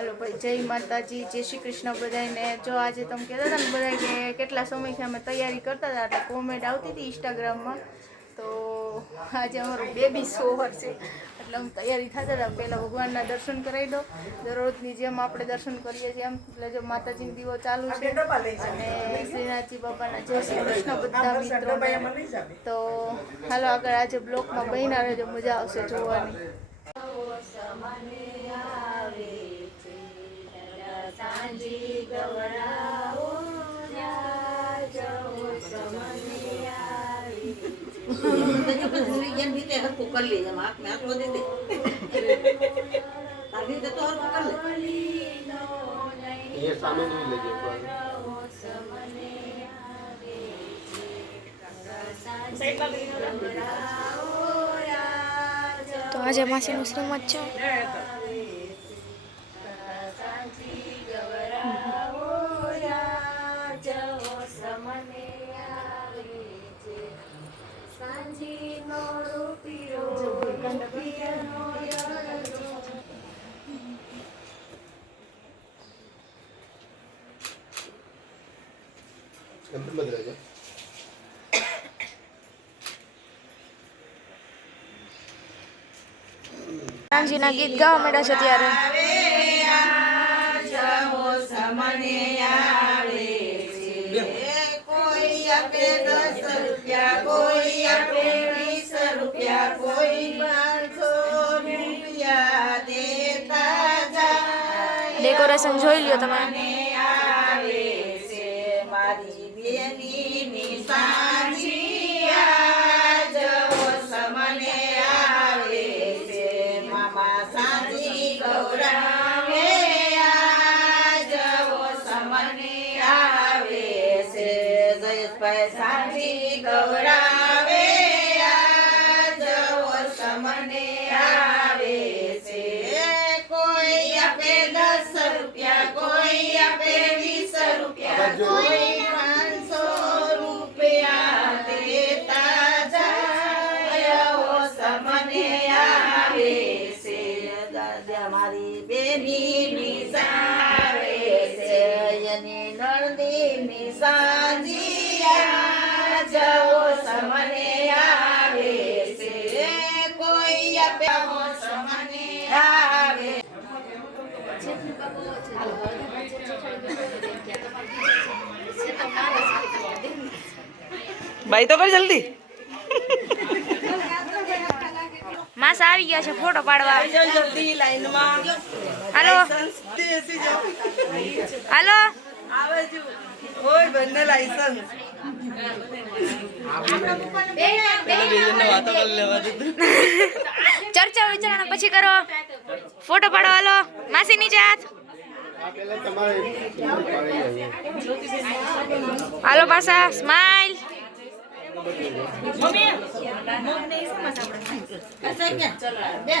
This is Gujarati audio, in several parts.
હાલો ભાઈ જય માતાજી જય શ્રી કૃષ્ણ બધાને જો આજે તમે કહેતા હતા ને બધા કે કેટલા સમયથી અમે તૈયારી કરતા હતા એટલે કોમેન્ટ આવતી હતી ઇન્સ્ટાગ્રામમાં તો આજે અમારું બેબી સોવર છે એટલે અમે તૈયારી થતા હતા. પહેલાં ભગવાનના દર્શન કરાવી દો. દરરોજની જેમ આપણે દર્શન કરીએ છીએ એમ. એટલે જો માતાજીનો દીવો ચાલુ છે. અને શ્રીનાથજી બાપાના જય શ્રી કૃષ્ણ બધા મિત્રો તો હાલો આગળ આજે બ્લોકમાં બહીના રહેજો. મજા આવશે જોવાની. જેમ રીતે હરખું કરી લે જેમ હાથ મેં હાથમાં દે દે તારી રીતે તો હરખું કરી લે એ સામે જોઈ તો આજે માસીનું શ્રીમત છે. રામજીના ગીત ગાવા માંડ્યા છે ત્યારે. ડેકોરેશન જોઈ લ્યો તમે. સાજી આવે છે કોઈ આવે ભાઈ તો કર જલ્દી. માસા આવી ગયા છે ફોટો પાડવા. જલ્દી લાઈનમાં. હાલો. હાલો. બંને લાયસન્સ ચર્ચા વિચારણા પછી કરો. ફોટો પાડો હાલો. માસી. ની લેવું. હાલો પાછા સ્માઈલ મમ્મી મમ્મી આતો કરવા ઓય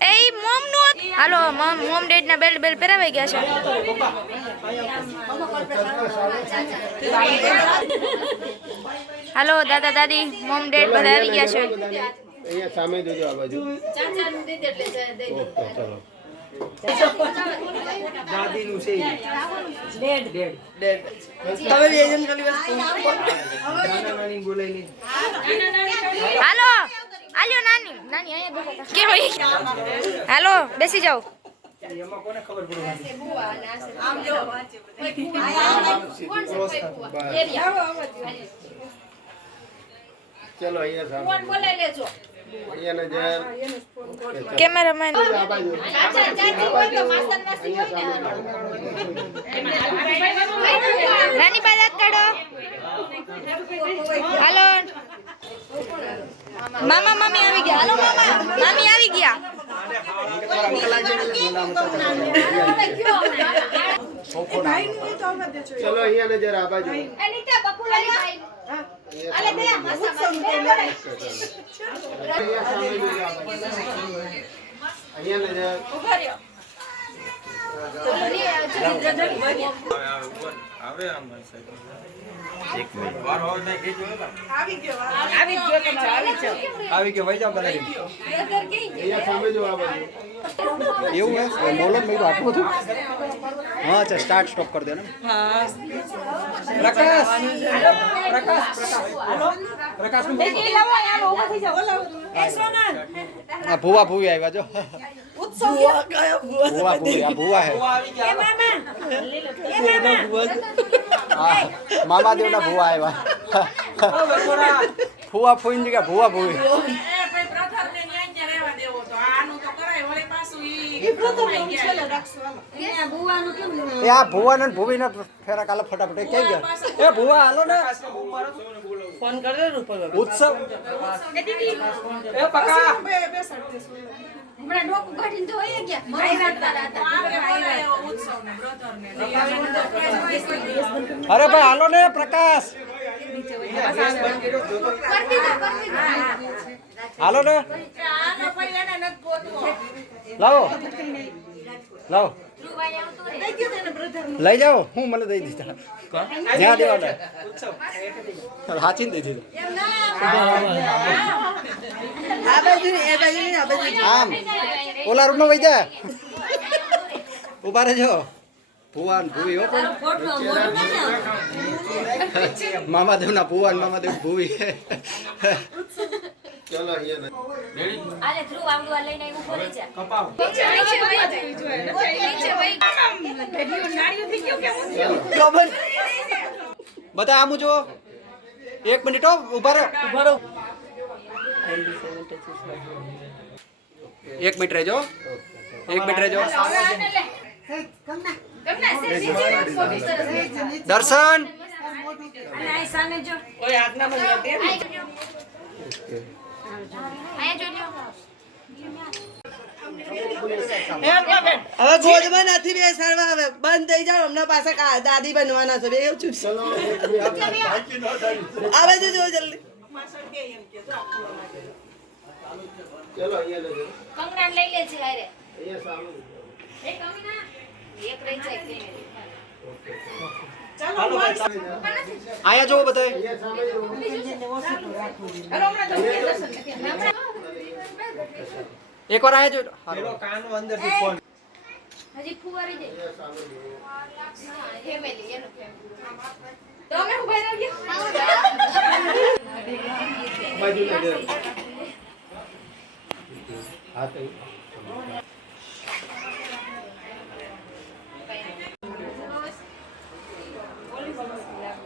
એ મોમનું હાલો મોમ મોમ ડેડ ના બેલ્ટ બેલ્ટ પહેરાવાઈ ગયા છે. હાલો દાદા દાદી મોમ ડેડ બધા આવી ગયા છે. અહીંયા સામે જોજો આ બાજુ. ઓકે ચલો. દાદીનું છે ડેડ. ડેડ. તમે બે ખાલી બસ નાની બોલાઈ હાલો. આલ્યો નાની. નાની અહીંયા બેઠા હોય હાલો બેસી જાઓ. એમાં કોને ખબર પડવાની ચલો અહીંયા કેમેરામેન રાની બાદ કાઢો હાલો. મામા મામી આવી ગયા. હાલો મામા. મામી આવી ગયા. ચલો અહીંયા નજર આ બાજુ. અહીંયા સામે જોજો આ બાજુ. અહીંયા નજર. આવી ગયો વહી. એવું હે બોલો મેં આટલું બધું? હા અચ્છા સ્ટાર્ટ સ્ટોપ કરી દેને પ્રકાશ! પ્રકાશ પ્રકાશ. નું આ ભુવા ભુવી આવ્યા જો. ભૂવા કયા ભૂવા ભુવા ભુવી આ ભુવા હે હા મામાદેવ ના ભુવા આવ્યા ફુવા ફૂઈન જગ્યા ભુવા ભુવી એ આ ભુવા ને ભુવી ને ફેરા કાલે ફટાફટ એ કેમ ગયા એ ભુવા હાલો ને ફોન કર દે રૂપલ ઉત્સવ અરે ભાઈ હાલો ને પ્રકાશ. હાલો ને. લાવો. લાવો. લઈ જાઓ હું મને દઈ દીધા જ્યાં દેવાના હાચીને દઈ દીધા. આમ ઓલા રૂમમાં વહી જા. ઊભા રહેજો. ભુવાન ભૂવી હો પણ મામાદેવના ભુવાન મામાદેવ ભૂવી. ચલો અહીંયા નજર ખબર બધા આમ જો એક મિનિટ હો ઊભા રહો. ઊભા રહો. એક મિનિટ રહેજો. એક મિનિટ રહેજો. દર્શન. નથી હવે ગોદમાં નથી બેસાડવા હવે બંધ થઈ જાવ હમણાં પાસે દાદી બનવાના છે બે એવું ચૂપ આવે છે જો જલ્દી. ચલો અહીંયા નજર કંગના લઈ લે છે હારે. એક રહી જાય અહીંયા જોવો બધા એકવાર આયા જો એક વાર અહીંયા ફોન. હજી ફુવારી દે. ફેમિલી એનું ફેમિલી. તમે ઊભા રહી ગયા. બાજુ હા તો.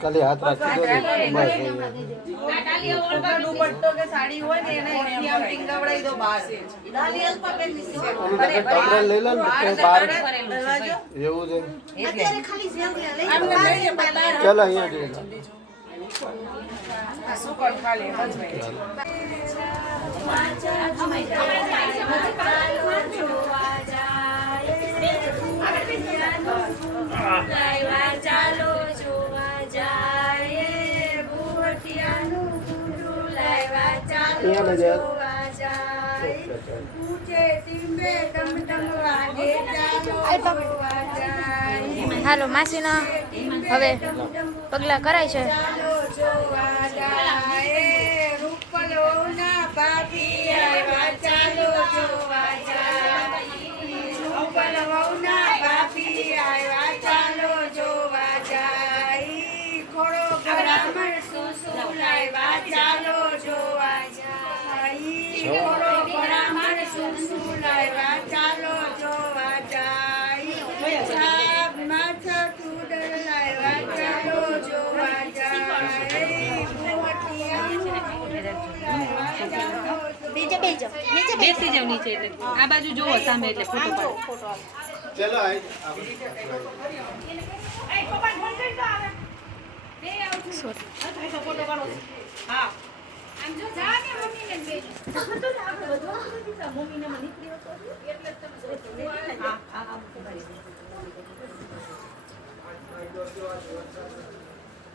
ખાલી હાથ રાખી દો બસ. દુપટ્ટો કે સાડી હોય ને એને અહીંથી આમ ટીંગાવડાવી દો બહાર. કમરે લઈ લો ને કે બહાર એવું છે? ચાલો અહીંયા જોઈ લો રહી. ચાલો જોવા જાય લાવ્યા. ચાલો જોવા જાય ઊંચે ટીંબે ડમ ડમ વાગે. ચાલો જોવા જાય હાલો માસીના. હવે પગલા કરાય છે. ચાલો જોવા જાય બેસી જાઓ નીચે બેસી જાવ નીચે એટલે આ બાજુ જોવો સામે એટલે ફોટો પાડો ફોટો આવે ચલો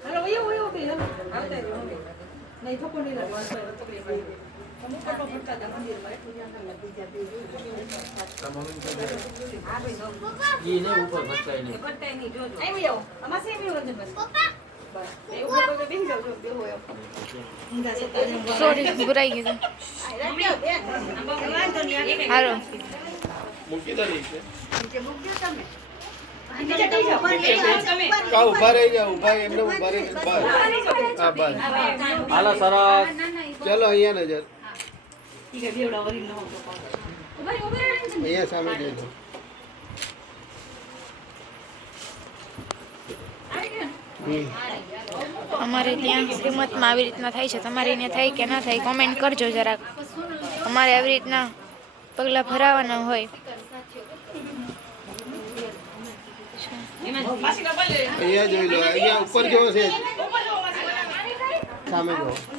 હાલો એવું એવું બી હાલો આવતા નહીં થકો નહીં લાગે સોરી ભરાઈ ગયું. હાલો. મૂકી તો નહીં છે નીચે તમે ઊભા રહી જાઓ ઊભા એમને ઊભા રહી. બસ. હા બસ. હાલો સરસ. ચલો અહીંયા નજર. અમારે ત્યાં શ્રીમતમાં આવી રીતના થાય છે. તમારે અહીંયા થાય કે ના થાય કોમેન્ટ કરજો જરાક. અમારે આવી રીતના પગલાં ભરાવાના હોય. અહીંયા જોઈ લો અહીંયા ઉપર જોવો છે? સામે જોવો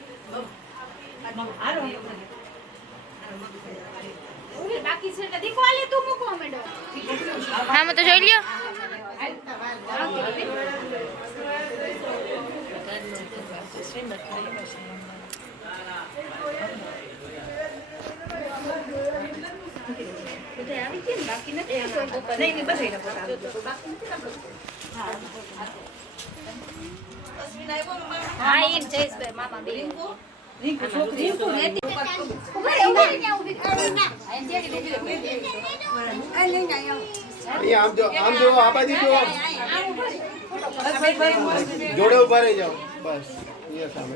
આ બેનને વીડિયો હા મેં તો જોઈ લ્યો નહીં નહીં બસ એને પોતા હા એમ જયેશભાઈ મામા બે રીંકુ છોકરી અહીંયા આમ જો આમ જો આ બાજુ જો જોડે ઊભા રહી જાઓ બસ અહીંયા સામે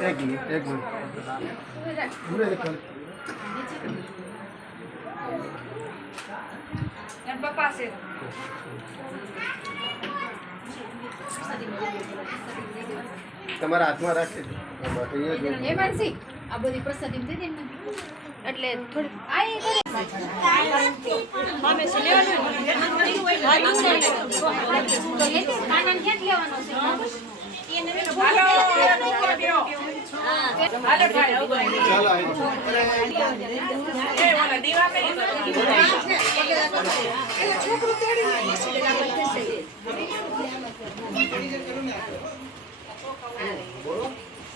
એક મિનિટ એક મિનિટ ઉભરે રહે. પપ્પા છે તમારા હાથમાં રાખી દો હા, બસ અહીંયા જો આ બધી પ્રસાદી દે દે એટલે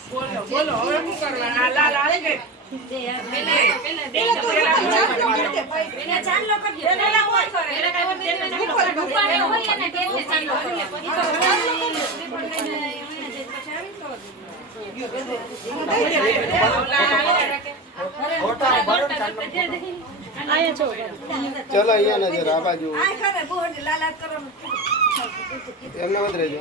બોલો બોલો. હવે શું કરવાના? લાલ આવે જાઓ. ચાલો અહીંયા નજર આ બાજુ. એમને મત રહેજો.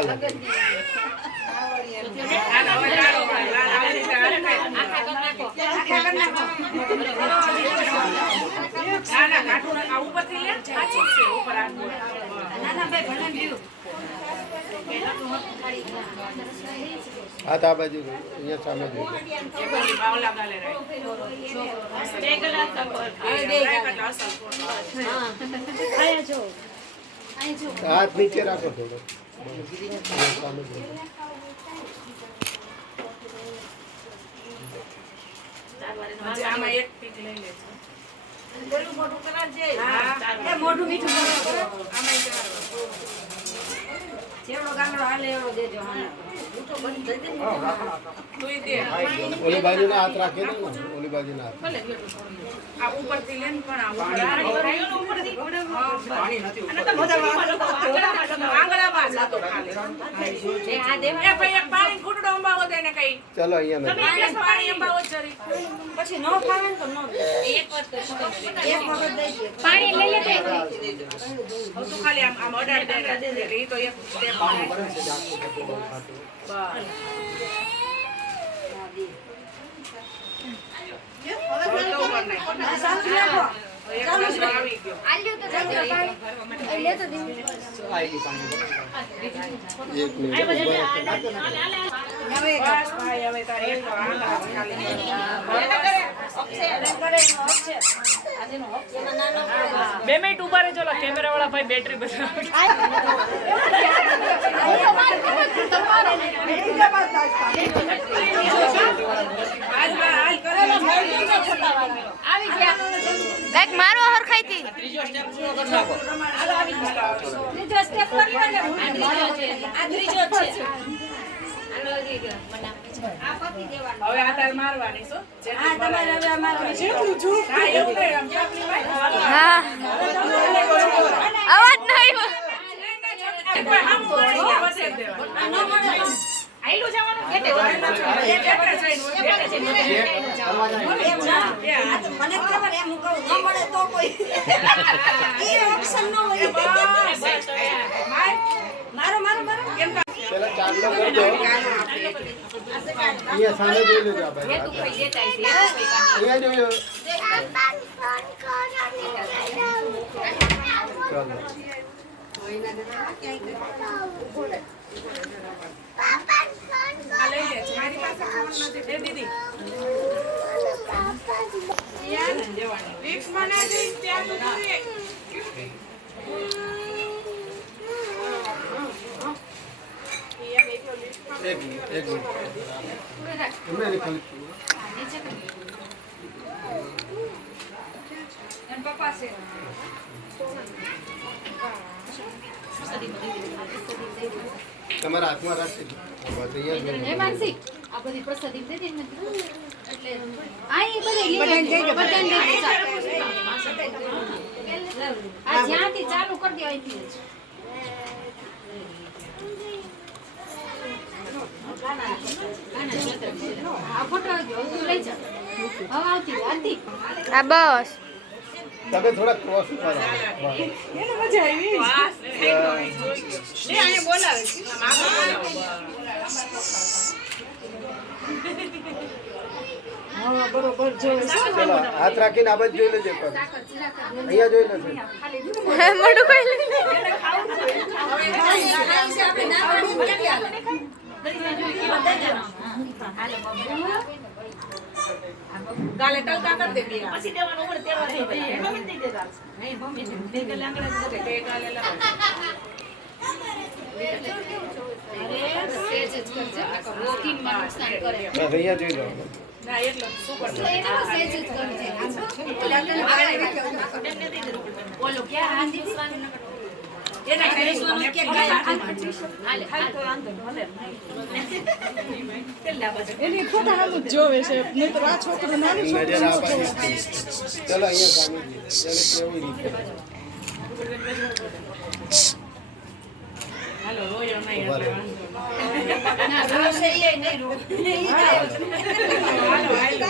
વયો હા આ બાજુ અહીંયા સામે હાથ નીચે રાખો થોડો. મોઢું મીઠું કરો જેવડો ગામડો હાલે એવડો દેજો હા ઓલી બાજુના હાથ રાખી દો ને ઓલી બાજુના હાથ ચલો અહીંયા નથી પછી નો ખાવે ને તો નો દે. એક વખત દઈ દે. પાણી લઈ લે આ સાચું નાખો ચાલુ જ રાખો. આલ્યું તો જલ્દી પાણી એ લેતો દીધું એક મિનિટ ઊભા રાખો. બે મિનિટ ઊભા રહેજો કેમેરા વાળા ભાઈ બેટરી બતાવે કાંઈક મારો ત્રીજો સ્ટેપ કરી લો ને આ ત્રીજો જ છે. આ પતી દેવાનું. હવે આ તાર મારવાની છો હા તમારે હવે મારવાની. છે હું અમારે હા એવું નહીં આમ ચાપલી ભાઈ હા. અવાજ નહીં આયલું જવાનું? તો મને ખબર એમ કહું ન મળે તો કોઈ. એ ઓપ્શન ન હોય. મારો મારો મારો. પેલા ચાંદલો કરી અહીંયા સામે જોઈ લેજો આ બાજુ અહીંયા જોયો ચાલો. એક મિનિટ એક મિનિટ એમને ખાલી પપ્પા છે તમારા હાથમાં રાખી દો બસ માનસી આ બધી પ્રસાદી દે દે એટલે આ એ બધે બધાને દઈ આ જ્યાંથી ચાલુ કરી દે અહીંથી બસ. તમે થોડા ક્રોસ કરો મજા આવી. બોલાવે છે. હાથ રાખીને આ બાજુ જોઈ લેજે અહીંયા જોઈ લેજે. મોઢું? કોઈ ગાલે ટલકા કરી દે બે. પછી દેવાનું ઉપર તેડવા દે બધા. મમ્મી દઈ દેતા. નહીં, મમ્મી દે. ગાલે આંગળે દે. ગાલે લાવો. એને ખાઈ કે ગયા ખાઈ તો વાંધો નહીં, ભલે. પેલા બાજુ. નજર આ બાજુ ચલો અહીંયા સામે જોઈએ. એને કેવી રીતે હાલો, રોયો નહીં. ના રોશે ઈ નહીં રો હાલો, હાલો.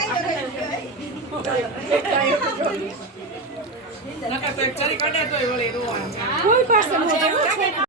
નકર તો એક ચરી કાઢે તોય વળી રોવાનું. કોઈ પાસે